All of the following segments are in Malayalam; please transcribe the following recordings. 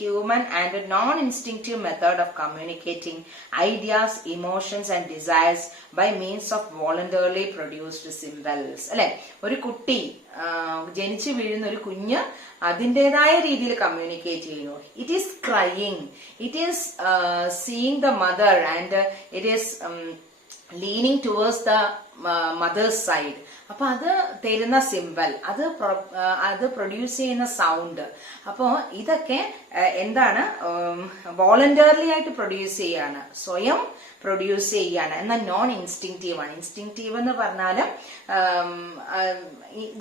human and a non-instinctive method of communicating ideas, emotions and desires by means of voluntarily produced symbols. അല്ലെ, ഒരു കുട്ടി ജനിച്ചു വീഴുന്ന ഒരു കുഞ്ഞ് അതിൻ്റെതായ രീതിയിൽ കമ്മ്യൂണിക്കേറ്റ് ചെയ്യുന്നു. It is crying, it is seeing the mother and it is leaning towards the mother's side. അപ്പൊ അത് തരുന്ന സിമ്പൽ, അത് പ്രൊഡ്യൂസ് ചെയ്യുന്ന സൗണ്ട്, അപ്പോ ഇതൊക്കെ എന്താണ്, വോളണ്ടറിലി ആയിട്ട് പ്രൊഡ്യൂസ് ചെയ്യാണ്, സ്വയം പ്രൊഡ്യൂസ് ചെയ്യാണ്. എന്നാൽ നോൺ ഇൻസ്റ്റിങ്റ്റീവ് ആണ്. ഇൻസ്റ്റിങ്റ്റീവ് എന്ന് പറഞ്ഞാല്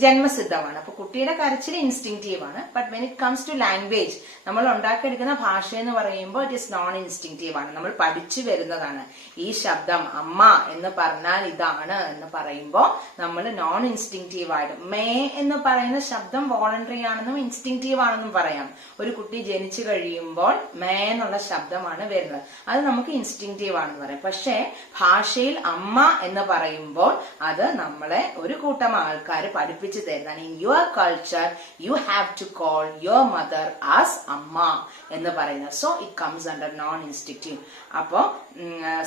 ജന്മസിദ്ധമാണ്. അപ്പൊ കുട്ടിയുടെ കരച്ചിൽ ഇൻസ്റ്റിങ്റ്റീവ് ആണ്. But when it comes to language, നമ്മൾ ഉണ്ടാക്കിയെടുക്കുന്ന ഭാഷ എന്ന് പറയുമ്പോൾ ഇറ്റ് ഇസ് നോൺ ഇൻസ്റ്റിങ്റ്റീവ് ആണ്. നമ്മൾ പഠിച്ചു വരുന്നതാണ്. ഈ ശബ്ദം അമ്മ എന്ന് പറഞ്ഞാൽ ഇതാണ് എന്ന് പറയുമ്പോൾ നമ്മൾ നോൺ ഇൻസ്റ്റിങ്റ്റീവ് ആയിട്ട്, മേ എന്ന് പറയുന്ന ശബ്ദം വോളണ്ടറി ആണെന്നും ഇൻസ്റ്റിങ്റ്റീവ് ആണെന്നും പറയാം. ഒരു കുട്ടി ജനിച്ചു കഴിയുമ്പോൾ മേ എന്നുള്ള ശബ്ദമാണ് വരുന്നത്, അത് നമുക്ക് ഇൻസ്റ്റിങ്റ്റീവ് ആണെന്ന് പറയാം. പക്ഷേ ഭാഷയിൽ അമ്മ എന്ന് പറയുമ്പോൾ അത് നമ്മളെ ഒരു കൂട്ടം ആൾക്കാർ പഠിപ്പിച്ചു തരുന്നതാണ്. In your culture you have to call your mother as അമ്മ എന്ന് പറയുന്നത്. So it comes under non instinctive. അപ്പോ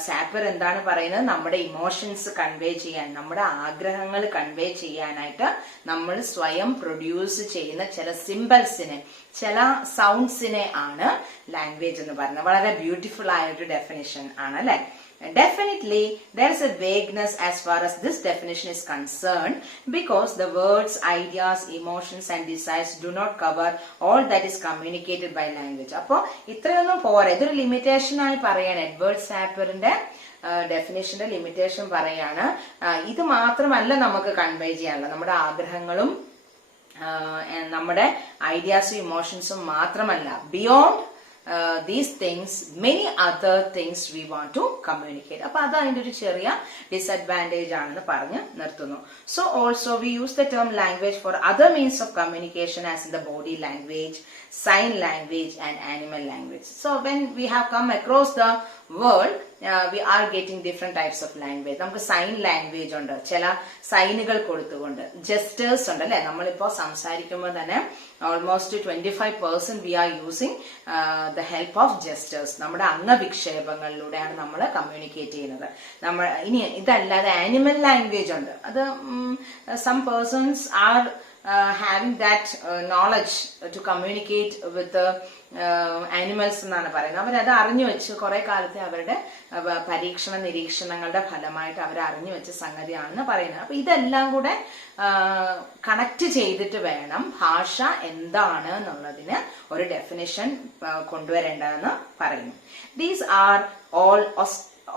സാപ്പർ എന്താണ് പറയുന്നത്, നമ്മുടെ ഇമോഷൻസ് കൺവേ ചെയ്യാൻ, നമ്മുടെ ആഗ്രഹങ്ങൾ കൺവേ ചെയ്യാനായിട്ട് നമ്മൾ സ്വയം പ്രൊഡ്യൂസ് ചെയ്യുന്ന ചില സിംബൽസിനെ, ചില സൗണ്ട്സിനെ ആണ് ലാംഗ്വേജ് എന്ന് പറയുന്നത്. വളരെ ബ്യൂട്ടിഫുൾ ആയ ഒരു ഡെഫിനിഷൻ ആണ് അല്ലെ. Definitely, there is a vagueness as far as this definition is concerned because the words, ideas, emotions and desires do not cover all that is communicated by language. അപ്പോൾ ഇത്രയൊന്നും പോരാ, ഇതൊരു ലിമിറ്റേഷൻ ആയി പറയാണ്. എഡ്വേർഡ് സാപ്പറിന്റെ ഡെഫിനിഷന്റെ ലിമിറ്റേഷൻ പറയാണ്. ഇത് മാത്രമല്ല നമുക്ക് കൺവേ ചെയ്യാനുള്ളത്, നമ്മുടെ ആഗ്രഹങ്ങളും നമ്മുടെ ഐഡിയാസും ഇമോഷൻസും മാത്രമല്ല, beyond these things many other things we want to communicate. അപ്പൊ അത് അതിന്റെ ഒരു ചെറിയ ഡിസഡ്വാൻറ്റേജ് ആണെന്ന് പറഞ്ഞ് നിർത്തുന്നു. So also we use the term language for other means of communication as in the body language, sign language and animal language. So when we have come across the world, we are getting different types of language. നമുക്ക് സൈൻ ലാംഗ്വേജ് ഉണ്ട്, ചില സൈനുകൾ കൊടുത്തുകൊണ്ട്. ജെസ്റ്റേഴ്സ് ഉണ്ട് അല്ലെ, നമ്മളിപ്പോ സംസാരിക്കുമ്പോൾ തന്നെ almost 25% we are using the help of gestures. നമ്മുടെ അംഗവിക്ഷേപങ്ങളിലൂടെയാണ് നമ്മൾ കമ്മ്യൂണിക്കേറ്റ് ചെയ്യുന്നത്. നമ്മൾ ഇനി ഇതല്ലാതെ ആനിമൽ ലാംഗ്വേജ് ഉണ്ട്. അത് some persons are having that knowledge to communicate with the animals എന്നാണ് പറയുന്നത്. അവരത് അറിഞ്ഞു വെച്ച് കുറെ കാലത്തെ അവരുടെ പരീക്ഷണ നിരീക്ഷണങ്ങളുടെ ഫലമായിട്ട് അവർ അറിഞ്ഞു വെച്ച സംഗതിയാണെന്ന് പറയുന്നത്. അപ്പൊ ഇതെല്ലാം കൂടെ കണക്ട് ചെയ്തിട്ട് വേണം ഭാഷ എന്താണ് എന്നുള്ളതിന് ഒരു ഡെഫിനിഷൻ കൊണ്ടുവരേണ്ടതെന്ന് പറയുന്നു. These are all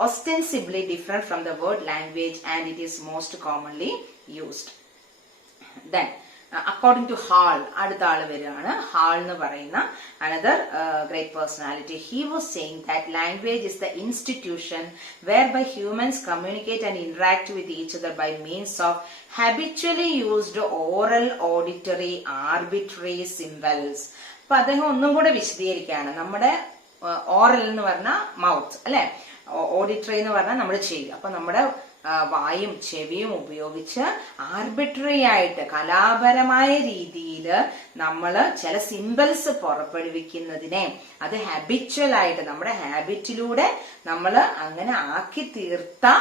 ostensibly different from the word language and it is most commonly used. Then according to Hall, അടുത്ത ആള് വരികയാണ്. ഹാൾ എന്ന് പറയുന്ന another great personality. He was saying that language is the institution whereby humans communicate and interact with each other by means of habitually used oral, auditory, arbitrary symbols. അപ്പൊ അദ്ദേഹം ഒന്നും കൂടെ വിശദീകരിക്കുകയാണ്. നമ്മുടെ ഓറൽ എന്ന് പറഞ്ഞാൽ മൗത്ത് അല്ലെ, ഓഡിറ്ററി എന്ന് പറഞ്ഞാൽ നമ്മുടെ ചെവി. അപ്പൊ നമ്മുടെ വായും ചെവിയും ഉപയോഗിച്ച് ആർബിട്രറി ആയിട്ട് കലാപരമായ രീതിയിൽ നമ്മൾ ചില സിംബൽസ് പുറപ്പെടുവിക്കുന്നതിനെ അത് ഹാബിച്വൽ ആയിട്ട് നമ്മുടെ ഹാബിറ്റിലൂടെ നമ്മൾ അങ്ങനെ ആക്കി തീർത്ത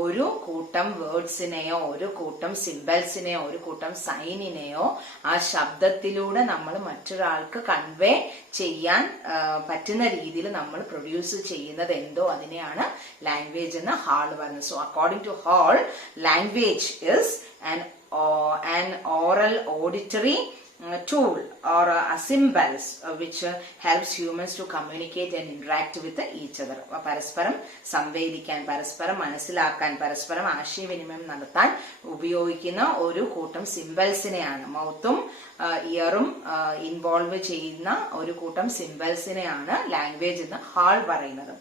ഒരു കൂട്ടം വേർഡ്സിനെയോ ഒരു കൂട്ടം സിംബൽസിനെയോ ഒരു കൂട്ടം സൈനിനെയോ ആ ശബ്ദത്തിലൂടെ നമ്മൾ മറ്റൊരാൾക്ക് കൺവേ ചെയ്യാൻ പറ്റുന്ന രീതിയിൽ നമ്മൾ പ്രൊഡ്യൂസ് ചെയ്യുന്നത് എന്തോ അതിനെയാണ് ലാംഗ്വേജ് എന്ന് ഹാൾ പറയുന്നത്. So according to Hall, language is an oral auditory tool or symbols which helps humans to communicate and interact with each other. പരസ്പരം സംവേദിക്കാൻ, പരസ്പരം മനസ്സിലാക്കാൻ, പരസ്പരം ആശയവിനിമയം നടത്താൻ ഉപയോഗിക്കുന്ന ഒരു കൂട്ടം സിംബൽസിനെയാണ്, മൗത്തും ഇയറും ഇൻവോൾവ് ചെയ്യുന്ന ഒരു കൂട്ടം സിംബൽസിനെയാണ് ലാംഗ്വേജ് എന്ന് ഹാൾ പറയുന്നത്.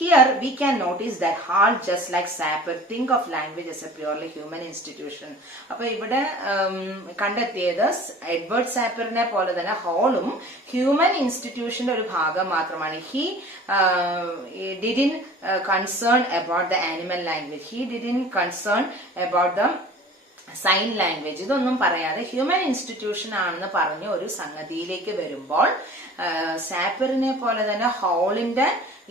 Here we can notice that Hall, just like Sapir, think of language as a purely human institution. അപ്പൊ ഇവിടെ കണ്ടെത്തിയത് എഡ്വേർഡ് സാപ്പിറിനെ പോലെ തന്നെ ഹാളും ഹ്യൂമൻ ഇൻസ്റ്റിറ്റ്യൂഷന്റെ ഒരു ഭാഗം മാത്രമാണ്. He didn't concern about the animal language. He didn't concern about the sign language, ഇതൊന്നും പറയാതെ ഹ്യൂമൻ ഇൻസ്റ്റിറ്റ്യൂഷൻ ആണെന്ന് പറഞ്ഞ ഒരു സംഗതിയിലേക്ക് വരുമ്പോൾ സാപ്പറിനെ പോലെ തന്നെ ഹോളിന്റെ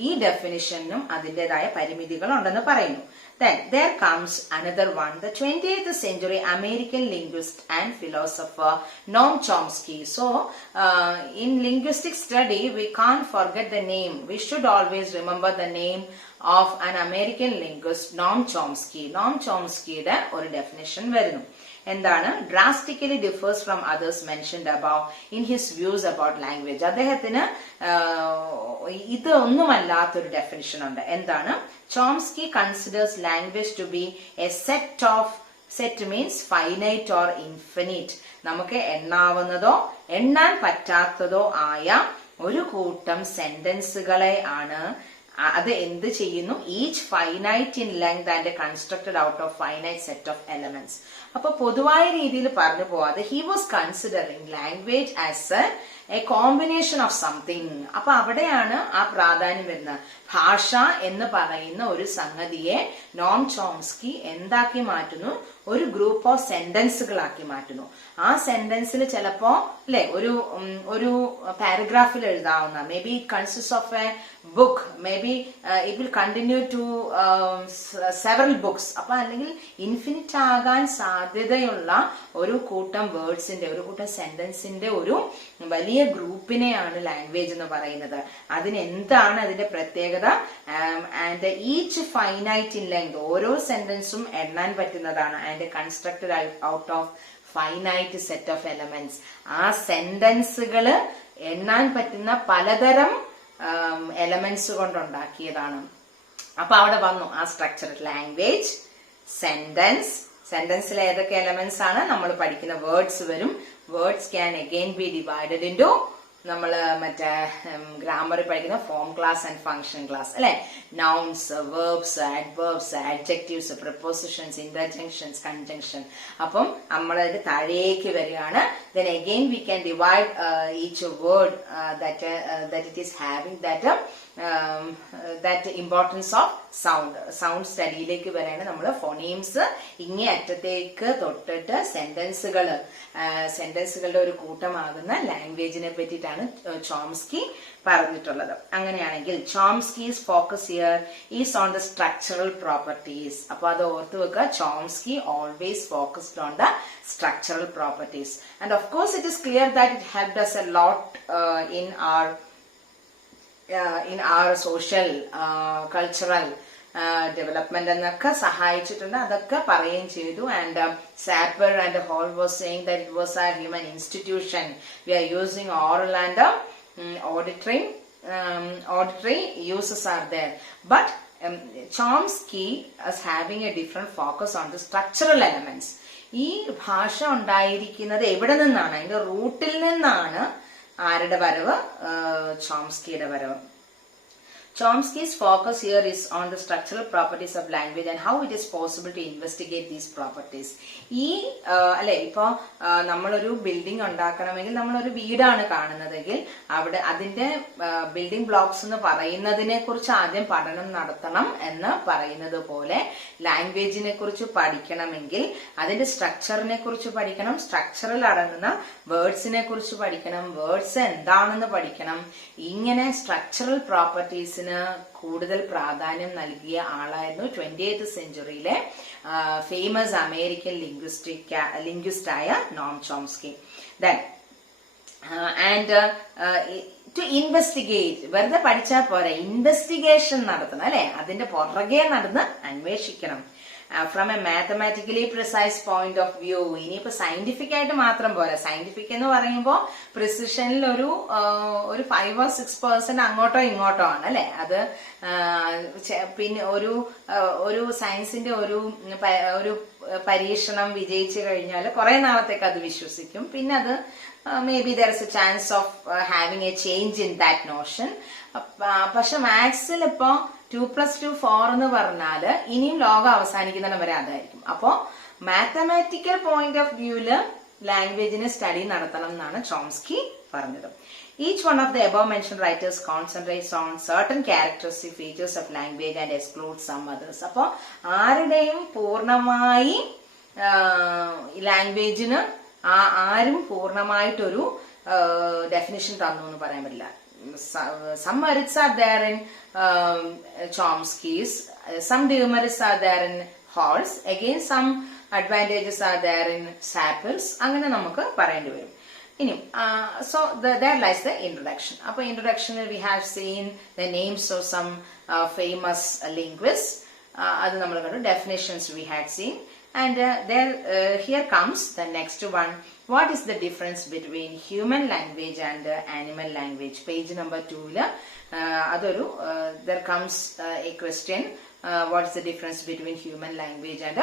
ഈ ഡെഫിനിഷനും അതിൻ്റെതായ പരിമിതികൾ ഉണ്ടെന്ന് പറയുന്നു. Then there comes another one, the 20th century American linguist and philosopher Noam Chomsky. So in linguistic study we can't forget the name. We should always remember the name of an American linguist, Noam Chomsky. Noam Chomskyയുടെ ഒരു ഡെഫിനിഷൻ വരുന്നു. എന്താണ്? Drastically differs from others mentioned above in his views about language. അദ്ദേഹത്തിന് ഇത് ഒന്നുമല്ലാത്തൊരു ഡെഫിനിഷൻ ഉണ്ട്. എന്താണ്? Chomsky considers language to be a set means finite or infinite. നമുക്ക് എണ്ണാവുന്നതോ എണ്ണാൻ പറ്റാത്തതോ ആയ ഒരു കൂട്ടം സെന്റൻസുകളെ ആണ് അത് എന്ത് ചെയ്യുന്നു? Each finite in length and constructed out of finite set of elements. അപ്പൊ പൊതുവായ രീതിയിൽ പറഞ്ഞു പോവാതെ he was considering language as A combination of something. അപ്പൊ അവിടെയാണ് ആ പ്രാധാന്യം വരുന്നത്. ഭാഷ എന്ന് പറയുന്ന ഒരു സംഗതിയെ നോം ചോംസ്കി എന്താക്കി മാറ്റുന്നു? ഒരു ഗ്രൂപ്പ് ഓഫ് സെന്റൻസുകളാക്കി മാറ്റുന്നു. ആ സെന്റൻസിൽ ചിലപ്പോ അല്ലെ ഒരു പാരഗ്രാഫിൽ എഴുതാവുന്ന, may be it consist of a book, may be it will continue to several books. അപ്പൊ അല്ലെങ്കിൽ ഇൻഫിനിറ്റ് ആകാൻ സാധ്യതയുള്ള ഒരു കൂട്ടം വേർഡ്സിന്റെ, ഒരു കൂട്ടം സെന്റൻസിന്റെ ഒരു വലിയ ഗ്രൂപ്പിനെയാണ് ലാംഗ്വേജ് എന്ന് പറയുന്നത്. അതിനെന്താണ് അതിന്റെ പ്രത്യേകത? And each finite in length, ഓരോ സെന്റൻസും എണ്ണാൻ പറ്റുന്നതാണ്. And constructed out of finite set of elements. ആ സെന്റൻസുകള് എണ്ണാൻ പറ്റുന്ന പലതരം എലമെന്റ്സ് കൊണ്ടുണ്ടാക്കിയതാണ്. അപ്പൊ അവിടെ വന്നു ആ സ്ട്രക്ചർ. ലാംഗ്വേജ്, സെന്റൻസ്, സെന്റൻസിൽ ഏതൊക്കെ എലമെന്റ്സ് ആണ്? നമ്മൾ പഠിക്കുന്ന വേർഡ്സ് വരും. Words can again be divided into, നമ്മൾ മറ്റേ ഗ്രാമറിൽ പഠിക്കുന്ന form class and function class അല്ലെ. Nouns, verbs, adverbs, adjectives, prepositions, interjections, conjunction. അപ്പം നമ്മളതിന്റെ താഴേക്ക് വരികയാണ്. Then again we can divide each word that it is having that importance of sound സ്റ്റഡിയിലേക്ക് വരെയാണ് നമ്മൾ ഫോണീംസ് ഇങ്ങേ അറ്റത്തേക്ക് തൊട്ടിട്ട് സെന്റൻസുകളുടെ ഒരു കൂട്ടമാകുന്ന ലാംഗ്വേജിനെ പറ്റിയിട്ടാണ് ചോംസ്കി പറഞ്ഞിട്ടുള്ളത്. അങ്ങനെയാണെങ്കിൽ Chomsky's focus here is on the structural properties. അപ്പൊ അത് ഓർത്ത് വെക്കുക. Chomsky always focused on the structural properties, and of course it is clear that it helped us a lot in our social cultural development എന്നൊക്കെ സഹായിച്ചിട്ടുണ്ട്. അതൊക്കെ പറയുകയും ചെയ്തു. And Sapir and Whorf was saying that it was a human institution. We are using oral and auditory uses are there, but Chomsky is having a different focus on the structural elements. ഈ ഭാഷ ഉണ്ടായിരിക്കുന്നത് എവിടെ നിന്നാണ്? അതിന്റെ റൂട്ടിൽ നിന്നാണ് ആരുടെ വരവ്? ചോംസ്കിയുടെ വരവ്. Chomsky's focus here is on the structural properties of language and how it is possible to investigate these properties. ഈ അല്ലെ, ഇപ്പൊ നമ്മളൊരു ബിൽഡിംഗ് ഉണ്ടാക്കണമെങ്കിൽ, നമ്മളൊരു വീടാണ് കാണുന്നതെങ്കിൽ അവിടെ അതിന്റെ ബിൽഡിംഗ് ബ്ലോക്സ് എന്ന് പറയുന്നതിനെ കുറിച്ച് ആദ്യം പഠനം നടത്തണം എന്ന് പറയുന്നത് പോലെ ലാംഗ്വേജിനെ കുറിച്ച് പഠിക്കണമെങ്കിൽ അതിന്റെ സ്ട്രക്ചറിനെ കുറിച്ച് പഠിക്കണം, സ്ട്രക്ചറിൽ അടങ്ങുന്ന വേർഡ്സിനെ കുറിച്ച് പഠിക്കണം, വേർഡ്സ് എന്താണെന്ന് പഠിക്കണം. ഇങ്ങനെ സ്ട്രക്ചറൽ പ്രോപ്പർട്ടീസിന് കൂടുതൽ പ്രാധാന്യം നൽകിയ ആളായിരുന്നു 20th സെഞ്ചുറിയിലെ ഫേമസ് അമേരിക്കൻ ലിംഗ്വിസ്റ്റായ Noam Chomsky. Then to investigate, വെറുതെ പഠിച്ചാൽ പോരെ, ഇൻവെസ്റ്റിഗേഷൻ നടത്തണം അല്ലെ, അതിന്റെ പുറകെ നടന്ന് അന്വേഷിക്കണം. From A mathematically precise point of view. ഇനിയിപ്പോ സയന്റിഫിക് ആയിട്ട് മാത്രം പോരാ. സയന്റിഫിക് എന്ന് പറയുമ്പോൾ പ്രിസിഷനിൽ ഒരു 5 or 6% അങ്ങോട്ടോ ഇങ്ങോട്ടോ ആണ് അല്ലെ. അത് പിന്നെ ഒരു സയൻസിന്റെ ഒരു പരീക്ഷണം വിജയിച്ചു കഴിഞ്ഞാൽ കുറെ നാളത്തേക്ക് അത് വിശ്വസിക്കും. പിന്നെ അത് maybe there is a chance of having a change in that notion. പക്ഷെ മാത്സിൽ ഇപ്പോ 2+2 4 എന്ന് പറഞ്ഞാല് ഇനിയും ലോകം അവസാനിക്കുന്നതിന് വരെ അതായിരിക്കും. അപ്പോ മാത്തമാറ്റിക്കൽ പോയിന്റ് ഓഫ് വ്യൂല് ലാംഗ്വേജിന് സ്റ്റഡി നടത്തണം എന്നാണ് ചോംസ്കി പറഞ്ഞത്. Each one of the above mentioned writers concentrates on certain characteristic features of language and excludes some others. അപ്പോ ആരുടെയും പൂർണ്ണമായി ലാംഗ്വേജിന് ആരും പൂർണ്ണമായിട്ടൊരു ഡെഫിനിഷൻ തന്നു എന്ന് പറയാൻ പറ്റില്ല. Some merits are there in Chomsky's, some demerits are there in Hall's, again some advantages are there in Sappers. അങ്ങനെ നമുക്ക് പറയേണ്ടി വരും. ഇനി so there lies the introduction. അപ്പോൾ introduction we have seen the names of some famous linguists. അത് നമ്മൾ കണ്ടു. Definitions we had seen. And here comes the next one. What is the difference between human language and animal language? Page number 2. There comes a question. What is the difference between human language and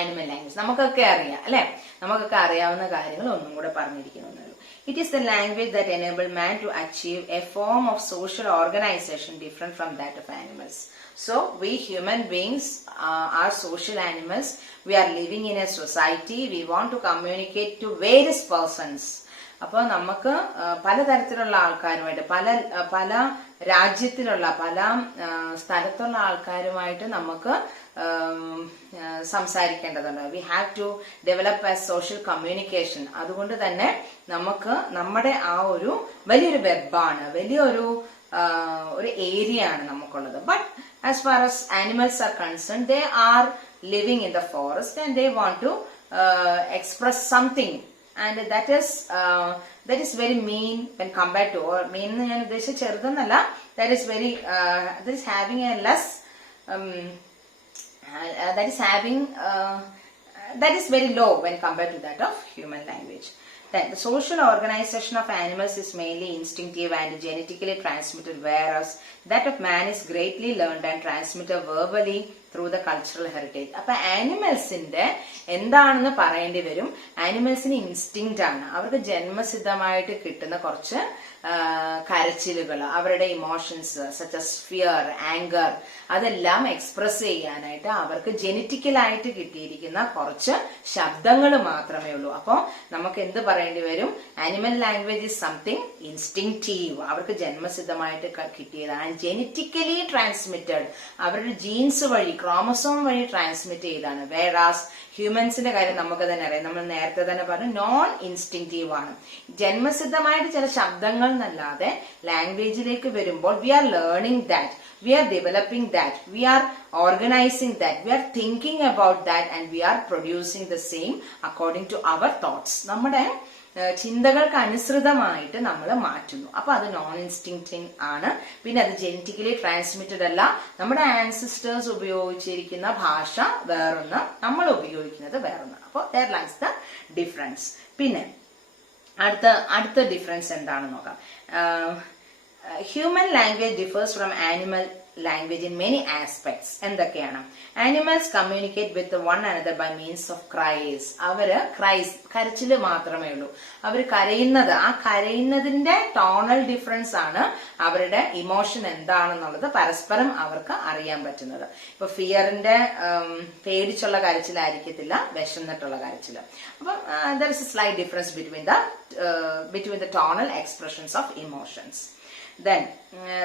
animal language? നമുക്കൊക്കെ അറിയാം അല്ലെ? നമുക്കൊക്കെ അറിയാവുന്ന കാര്യങ്ങൾ ഒന്നും കൂടെ പറഞ്ഞിരിക്കുന്നു. It is the language that enables man to achieve a form of social organization different from that of animals. So we human beings are social animals. We are living in a society. We want to communicate to various persons. അപ്പോൾ നമുക്ക് പലതരത്തിലുള്ള ആൾക്കാരുമായിട്ട് പല രാജ്യത്തിലുള്ള പല സ്ഥലത്തുള്ള ആൾക്കാരുമായിട്ട് നമുക്ക് സംസാരിക്കേണ്ടതുണ്ട്. We have to develop a social communication. അതുകൊണ്ട് തന്നെ നമുക്ക് നമ്മുടെ ആ ഒരു വലിയൊരു വെബാണ്, വലിയൊരു ഏരിയ ആണ് നമുക്കുള്ളത്. But as far as animals are concern, they are living in the forest and they want to express something. And that is very mean when compared to, or mean ഞാൻ ഉദ്ദേശിച്ച ചെറുതെന്നല്ല, that is very that is having a less that is very low when compared to that of human language. Then the social organization of animals is mainly instinctive and genetically transmitted, whereas that of man is greatly learned and transmitted verbally through the cultural heritage. അപ്പൊ ആനിമൽസിന്റെ എന്താണെന്ന് പറയേണ്ടി വരും. ആനിമൽസിന് ഇൻസ്റ്റിങ്ക്റ്റ് ആണ്. അവർക്ക് ജന്മസിദ്ധമായിട്ട് കിട്ടുന്ന കുറച്ച് കരച്ചിലുകൾ, അവരുടെ emotions such as fear, anchor, അതെല്ലാം എക്സ്പ്രസ് ചെയ്യാനായിട്ട് അവർക്ക് ജെനറ്റിക്കലായിട്ട് കിട്ടിയിരിക്കുന്ന കുറച്ച് ശബ്ദങ്ങൾ മാത്രമേ ഉള്ളൂ. അപ്പോ നമുക്ക് എന്ത് പറയേണ്ടി വരും? Animal language is something instinctive. അവർക്ക് ജന്മസിദ്ധമായിട്ട് കിട്ടിയതാണ്, ജെനറ്റിക്കലി ട്രാൻസ്മിറ്റഡ്, അവരുടെ ജീൻസ് വഴി, ക്രോമസോം വഴി ട്രാൻസ്മിറ്റ് ചെയ്താണ്. വേറാസ് ഹ്യൂമൻസിന്റെ കാര്യം നമുക്ക് തന്നെ അറിയാം. നമ്മൾ നേരത്തെ തന്നെ പറഞ്ഞു, നോൺ ഇൻസ്റ്റിങ്റ്റീവ് ആണ്. ജന്മസിദ്ധമായിട്ട് ചില ശബ്ദങ്ങൾ എന്നല്ലാതെ ലാംഗ്വേജിലേക്ക് വരുമ്പോൾ we are learning that, we are developing that, we are organizing that, we are thinking about that, and we are producing the same according to our thoughts. നമ്മുടെ ചിന്തകൾക്ക് അനുസൃതമായിട്ട് നമ്മൾ മാറ്റുന്നു. അപ്പൊ അത് നോൺ ഇൻസ്റ്റിങ്ക്റ്റിംഗ് ആണ്. പിന്നെ അത് ജെനറ്റിക്കലി ട്രാൻസ്മിറ്റഡ് അല്ല. നമ്മുടെ ആൻസിസ്റ്റേഴ്സ് ഉപയോഗിച്ചിരിക്കുന്ന ഭാഷ വേറൊന്ന്, നമ്മൾ ഉപയോഗിക്കുന്നത് വേറൊന്ന്. അപ്പോൾ there lies the difference. പിന്നെ അടുത്ത ഡിഫറൻസ് എന്താണെന്ന് നോക്കാം. Human language differs from animal language in many aspects. എന്തൊക്കെയാണ്? Animals communicate with one another by means of cries. അവര് കരച്ചില് മാത്രമേ ഉള്ളൂ. അവർ കരയുന്നത്, ആ കരയുന്നതിന്റെ ടോണൽ ഡിഫറൻസ് ആണ് അവരുടെ ഇമോഷൻ എന്താണെന്നുള്ളത് പരസ്പരം അവർക്ക് അറിയാൻ പറ്റുന്നത്. ഇപ്പൊ ഫിയറിന്റെ പേടിച്ചുള്ള കരച്ചിലായിരിക്കത്തില്ല വിശന്നിട്ടുള്ള കരച്ചില്. അപ്പൊ there is a slight difference between the tonal expressions of emotions. Then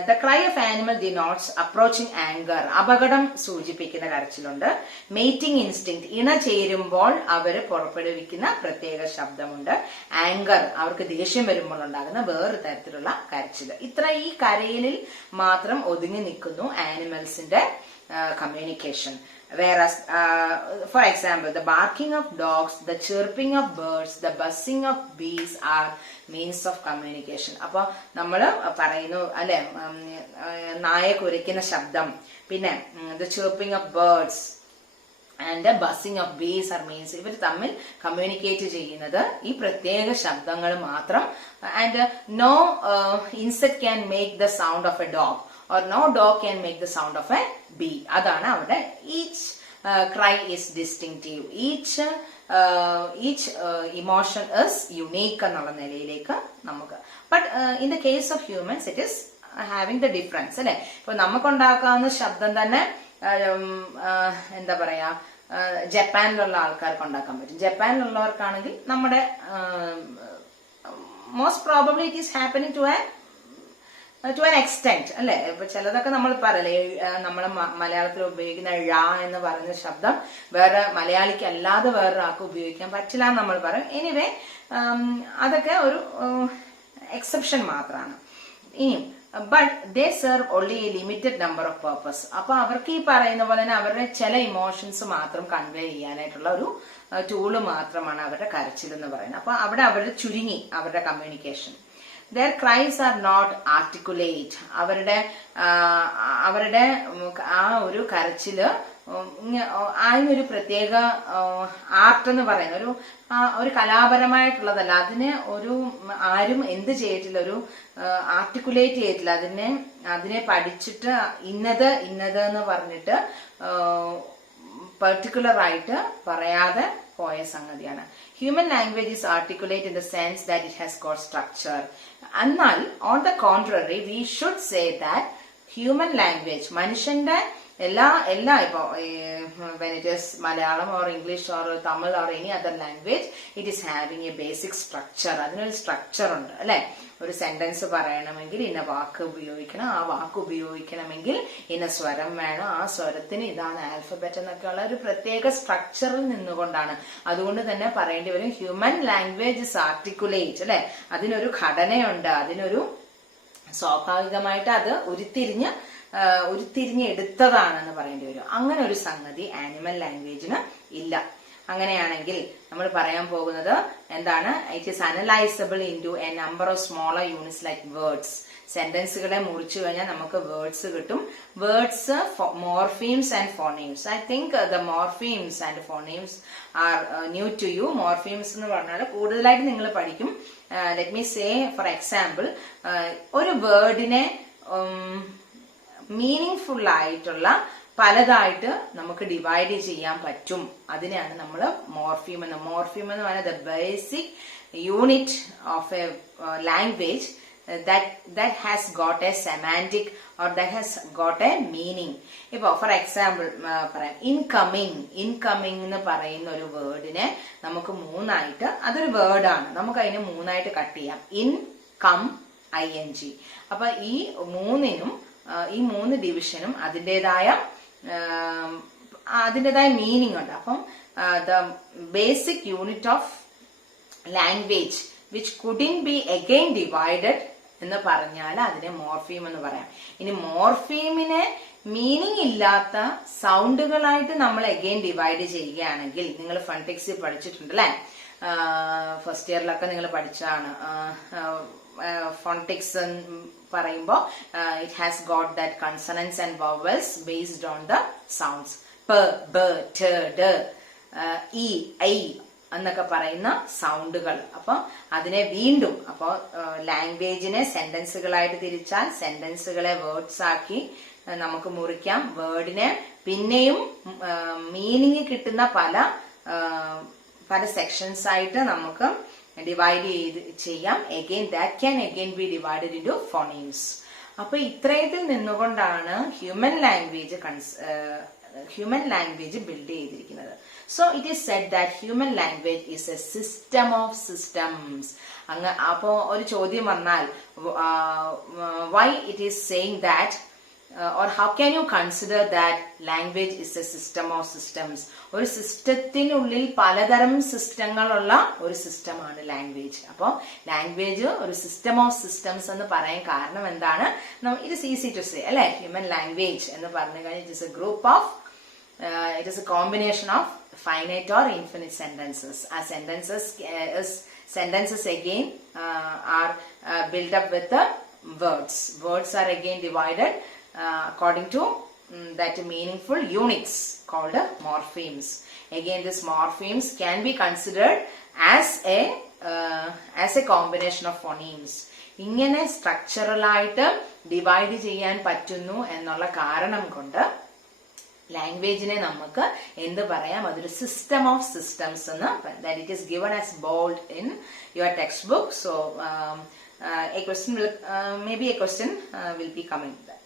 the cry of animal denotes approaching anger. അപകടം സൂചിപ്പിക്കുന്ന കരച്ചിലുണ്ട്. മേറ്റിംഗ് ഇൻസ്റ്റിങ്ക്ട്, ഇണ ചേരുമ്പോൾ അവർ പുറപ്പെടുവിക്കുന്ന പ്രത്യേക ശബ്ദമുണ്ട്. ആങ്കർ, അവർക്ക് ദേഷ്യം വരുമ്പോൾ ഉണ്ടാകുന്ന വേറൊരു തരത്തിലുള്ള കരച്ചില്. ഈ കരയിലിൽ മാത്രം ഒതുങ്ങി നിൽക്കുന്നു ആനിമൽസിന്റെ communication. Whereas, for example, the barking of dogs, the chirping of birds, the buzzing of bees are means of communication. അപ്പൊ നമ്മള് പറയുന്നു അല്ലെ, നായ കുരയ്ക്കുന്ന ശബ്ദം, പിന്നെ the chirping of birds and the buzzing of bees are means. ഇവർ തമ്മിൽ കമ്മ്യൂണിക്കേറ്റ് ചെയ്യുന്നത് ഈ പ്രത്യേക ശബ്ദങ്ങൾ മാത്രം. And no insect can make the sound of a dog, or no dog can make the sound of a bee. അതാണ് അവിടെ. Each cry is distinctive. Each emotion is unique എന്നുള്ള നിലയിലേക്ക് നമുക്ക്. But in the case of humans it is having the difference അല്ലെ. ഇപ്പൊ നമുക്കുണ്ടാക്കാവുന്ന ശബ്ദം തന്നെ എന്താ പറയാ, ജപ്പാനിലുള്ള ആൾക്കാർക്ക് ഉണ്ടാക്കാൻ പറ്റും. ജപ്പാനിലുള്ളവർക്കാണെങ്കിൽ നമ്മുടെ most probably it is happening to a to an extent അല്ലെ. ഇപ്പൊ ചിലതൊക്കെ നമ്മൾ പറയല്ലേ, നമ്മൾ മലയാളത്തിൽ ഉപയോഗിക്കുന്ന ഴ എന്ന് പറയുന്ന ശബ്ദം വേറെ മലയാളിക്ക് അല്ലാതെ വേറൊരാൾക്ക് ഉപയോഗിക്കാൻ പറ്റില്ല എന്ന് നമ്മൾ പറയും. എനിവേ അതൊക്കെ ഒരു എക്സെപ്ഷൻ മാത്രമാണ്. ഇനിയും but they serve only A limited number of purpose. അപ്പൊ അവർക്ക് ഈ പറയുന്ന പോലെ തന്നെ അവരുടെ ചില ഇമോഷൻസ് മാത്രം കൺവേ ചെയ്യാനായിട്ടുള്ള ഒരു ടൂള് മാത്രമാണ് അവരുടെ കരച്ചിൽ എന്ന് പറയുന്നത്. അപ്പൊ അവിടെ അവരുടെ ചുരുങ്ങി അവരുടെ communication. their cries are not articulate. അവരുടെ ആ ഒരു കരച്ചില് അതിനൊരു പ്രത്യേക ആർട്ട് എന്ന് പറയുന്ന ഒരു കലാപരമായിട്ടുള്ളതല്ല. അതിനെ ആരും എന്ത് ചെയ്തിട്ടില്ല, ഒരു ആർട്ടിക്കുലേറ്റ് ചെയ്തിട്ടില്ല. അതിനെ പഠിച്ചിട്ട് ഇന്നത് എന്ന് പറഞ്ഞിട്ട് പെർട്ടിക്കുലർ ആയിട്ട് പറയാതെ പോയ സംഗതിയാണ്. Human language is articulate in the sense that it has got structure. എന്നാൽ on the contrary we should say that human language, മനുഷ്യന്റെ എല്ലാ ഇപ്പോ when it is Malayalam or English or Tamil or any other language, it is having a basic structure. അതിനൊരു സ്ട്രക്ചർ ഉണ്ട് അല്ലെ. ഒരു സെന്റൻസ് പറയണമെങ്കിൽ ഇന്ന വാക്ക് ഉപയോഗിക്കണം, ആ വാക്ക് ഉപയോഗിക്കണമെങ്കിൽ ഇന്ന സ്വരം വേണം, ആ സ്വരത്തിന് ഇതാണ് ആൽഫബറ്റ് എന്നൊക്കെയുള്ള ഒരു പ്രത്യേക സ്ട്രക്ചറിൽ നിന്നുകൊണ്ടാണ്. അതുകൊണ്ട് തന്നെ പറയേണ്ടി വരും ഹ്യൂമൻ ലാംഗ്വേജ് ഇസ് ആർട്ടിക്കുലേറ്റ് അല്ലെ. അതിനൊരു ഘടനയുണ്ട്, അതിനൊരു സ്വാഭാവികമായിട്ട് അത് ഉരുത്തിരിഞ്ഞ് എടുത്തതാണെന്ന് പറയേണ്ടി വരും. അങ്ങനെ ഒരു സംഗതി ആനിമൽ ലാംഗ്വേജിന് ഇല്ല. അങ്ങനെയാണെങ്കിൽ നമ്മൾ പറയാൻ പോകുന്നത് എന്താണ്? It is analysable into a number of smaller units like words. സെന്റൻസുകളെ മുറിച്ചു കഴിഞ്ഞാൽ നമുക്ക് വേർഡ്സ് കിട്ടും. Words, morphemes and phonemes. I think the morphemes and phonemes are new to you. മോർഫീംസ് എന്ന് പറഞ്ഞാൽ കൂടുതലായിട്ട് നിങ്ങൾ പഠിക്കും. Let me say for example, ഒരു വേർഡിനെ മീനിങ് ഫുൾ ആയിട്ടുള്ള പലതായിട്ട് നമുക്ക് ഡിവൈഡ് ചെയ്യാൻ പറ്റും. അതിനെയാണ് നമ്മൾ മോർഫീം എന്ന് പറയുന്നത് the basic unit of A language that has got a semantic or that has got a meaning. ഇപ്പൊ ഫോർ എക്സാമ്പിൾ പറയാം, ഇൻകമ്മിങ് എന്ന് പറയുന്ന ഒരു വേർഡിനെ നമുക്ക് മൂന്നായിട്ട്, അതൊരു വേർഡാണ്, നമുക്ക് അതിനെ മൂന്നായിട്ട് കട്ട് ചെയ്യാം. In, come, ING. അപ്പൊ ഈ മൂന്ന് ഡിവിഷനും അതിൻ്റെതായ മീനിങ് ഉണ്ട്. അപ്പം the basic unit of language which couldn't be again divided എന്ന് പറഞ്ഞാൽ അതിനെ മോർഫീം എന്ന് പറയാം. ഇനി മോർഫീമിനെ മീനിങ് ഇല്ലാത്ത സൗണ്ടുകളായിട്ട് നമ്മൾ അഗെയിൻ ഡിവൈഡ് ചെയ്യുകയാണെങ്കിൽ, നിങ്ങൾ ഫൺടെക്സിൽ പഠിച്ചിട്ടുണ്ട് അല്ലെ, ഫസ്റ്റ് ഇയറിലൊക്കെ നിങ്ങൾ പഠിച്ചതാണ്. ഫോണിറ്റിക്സ് പറയുമ്പോൾ it has got that consonants and vowels based on the sounds. പ, ബ, ഠ, ഡ, ഇ, ഐ എന്നൊക്കെ പറയുന്ന സൗണ്ടുകൾ. അപ്പൊ അതിനെ വീണ്ടും, അപ്പോ ലാംഗ്വേജിനെ സെന്റൻസുകളായിട്ട് തിരിച്ചാൽ സെന്റൻസുകളെ വേർഡ്സ് ആക്കി നമുക്ക് മുറിക്കാം. വേർഡിനെ പിന്നെയും മീനിങ് കിട്ടുന്ന പല സെക്ഷൻസ് ആയിട്ട് നമുക്ക് ഡിവൈഡ് ചെയ്യാം. Again that can again be divided into phonemes. അപ്പൊ ഇത്രയത്തിൽ നിന്നുകൊണ്ടാണ് ഹ്യൂമൻ ലാംഗ്വേജ് ബിൽഡ് ചെയ്തിരിക്കുന്നത്. So it is said that human language is A system of systems. അപ്പോ ഒരു ചോദ്യം വന്നാൽ, why it is saying that or how can you consider that language is a system of systems? ഒരു സിസ്റ്റത്തിനുള്ളിൽ പലതരം സിസ്റ്റങ്ങളുള്ള ഒരു സിസ്റ്റമാണ് ലാംഗ്വേജ്. അപ്പോൾ ലാംഗ്വേജ് ഒരു സിസ്റ്റം ഓഫ് സിസ്റ്റംസ് എന്ന് പറയാൻ കാരണം എന്താണ്? It is easy to say അല്ലെ. ഹ്യൂമൻ ലാംഗ്വേജ് എന്ന് പറഞ്ഞു കഴിഞ്ഞാൽ it is a group of it is a combination of finite or infinite sentences. As sentences again are built up with the words. Words are again divided according to that meaningful units called morphemes. Again, these morphemes can be considered as a combination of phonemes. ഇങ്ങനെ സ്ട്രക്ചറൽ ആയിട്ട് ഡിവൈഡ് ചെയ്യാൻ പറ്റുന്നു എന്നുള്ള കാരണം കൊണ്ട് ലാംഗ്വേജിനെ നമുക്ക് എന്ത് പറയാം? അതൊരു സിസ്റ്റം ഓഫ് സിസ്റ്റംസ് എന്ന്. that it is given as bold in your textbook. So a question will be coming.